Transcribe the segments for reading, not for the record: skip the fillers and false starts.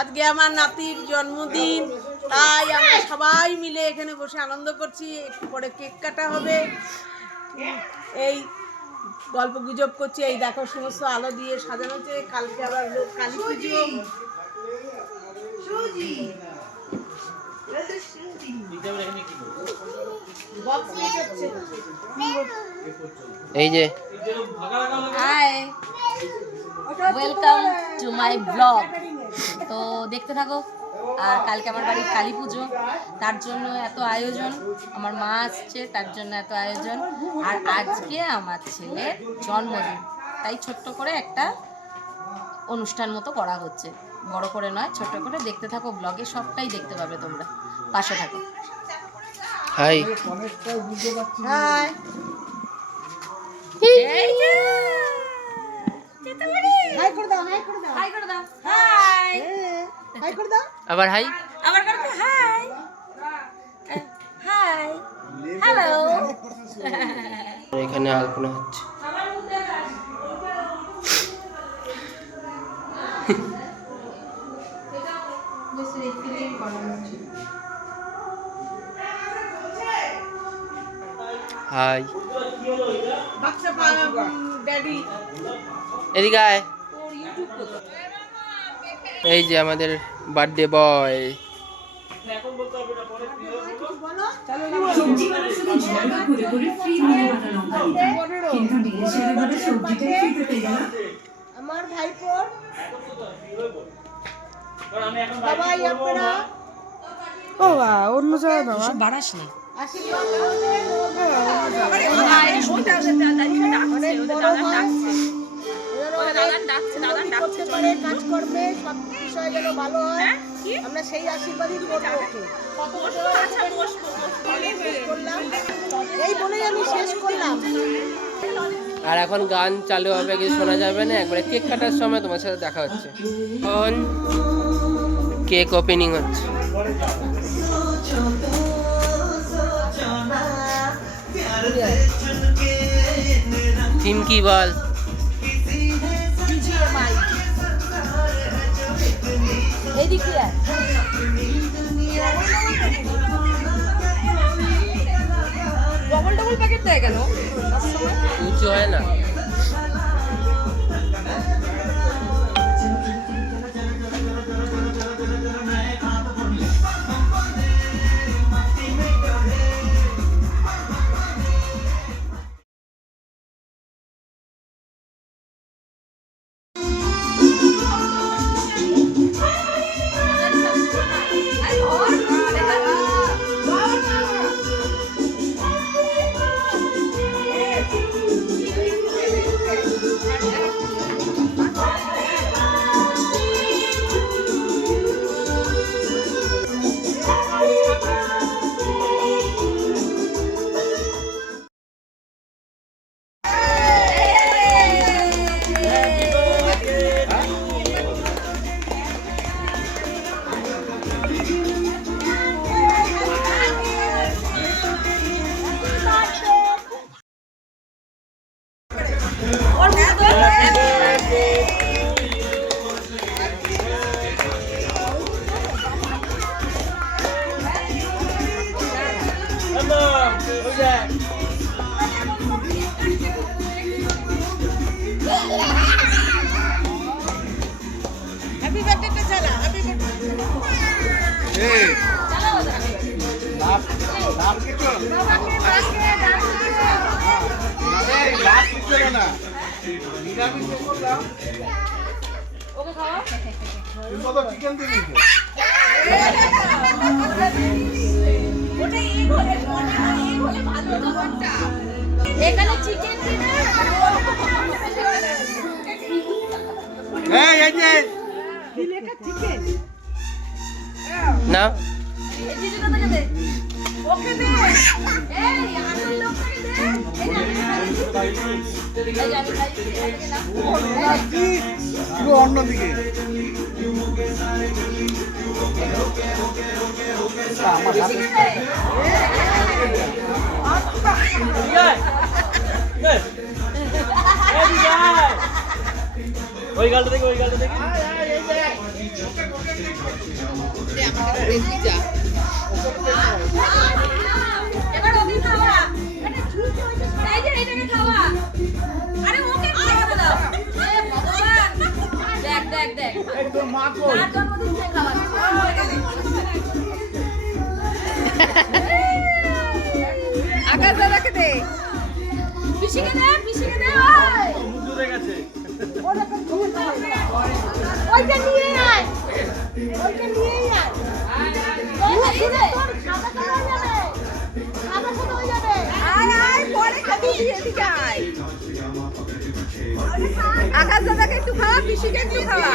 আজকে আমার নাতির জন্মদিন, তাই আমরা সবাই মিলে এখানে বসে আনন্দ করছি। একটু পরে কেক কাটা হবে, এই গল্প গুজব করছি। এই দেখো সমস্ত আলো দিয়ে সাজানো হচ্ছে, কালকে আবার কালী পুজো। এই যে ওয়েলকাম টু মাই ব্লগ। তো দেখতে থাকো। আর কালকে আমার বাড়ির কালী পুজো, তার জন্য এত আয়োজন। আমার মা আসছে, তার জন্য এত আয়োজন। আর আজকে আমার ছেলের জন্মদিন, তাই ছোট্ট করে একটা অনুষ্ঠান মতো করা হচ্ছে। বড় করে নয়, ছোট্ট করে। দেখতে থাকো ব্লগে, সবটাই দেখতে পাবে তোমরা। পাশে থাকো। হাই হাই হাই করে দাও, হাই করে দাও, হাই করে দাও। হাই হাই করে দাও। আবার হাই আবার করো। High hi hello. এখানে আলপনা হচ্ছে। হাই বাচ্চা ড্যাডি এদিকে আয়। এই যে আমাদের বার্থডে বয়। আমার ভাইপোর সবাই আপনারা ও অন্য জায়গায় বাবা বাড়াস নি। কাজকর্মে সব বিষয় যেন ভালো হয়, আমরা সেই আশীর্বাদই করবো। এই বলেই আমি শেষ করলাম। আর এখন গান চালু হবে, কিছু শোনা যাবে না। একবারে কেক কাটার সময় তোমার সাথে দেখা হচ্ছে। এখন কেক ওপেনিং হচ্ছে। থিম কি বল? ডবল ডবল প্যাকেট দেয় কেন? উঁচু হয় না। হ্যাপি বার্থডে চালা, হ্যাপি বার্থডে। এই লাভ লাভ কিছু এই লাভ কিছু না নিরামিষ করলাম। ওকে খাওয়া তুমি তো চিকেন দিয়ে দিছো। ওটা এই বলে ভালো খাবারটা এখানে চিকেন দিনা। এই এই যে দিলেটা চিকেন না এই দিদিটা তো দে। ওকে দে। এই আসল লোকটাকে দে। এই আমি খাই না। অন্যদিকে ওই গালটা দেখি, ওই গালটা দেখি। এবার ওকে খাওয়া এই যে এটাকে খাওয়া আরে ওকে খাওয়া দাও এ ভগবান দেখ দেখ দেখ একদম মা কো তার জন্মদিন থেকে খাওয়াচ্ছে আকাশ দাদাকে দে পিসিকে দে ওই মুখ ধরে গেছে ওইটা নিয়ে আয় আকাশ দাদাকে একটু খাওয়া পিসিকে একটু খাওয়া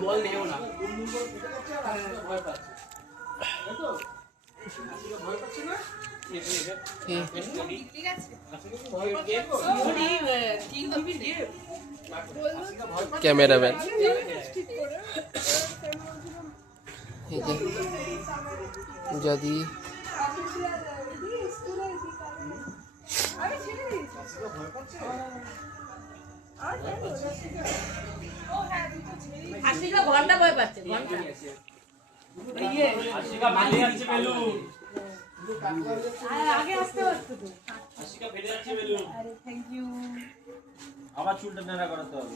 বল নেও না ক্যামেরাম্যান যদি ঘন্টা বয় পাচ্ছে ঘন্টা আগে আসতে হচ্ছে তো আরে থ্যাংক ইউ আবার চুলটা নেড়া করাতে হবে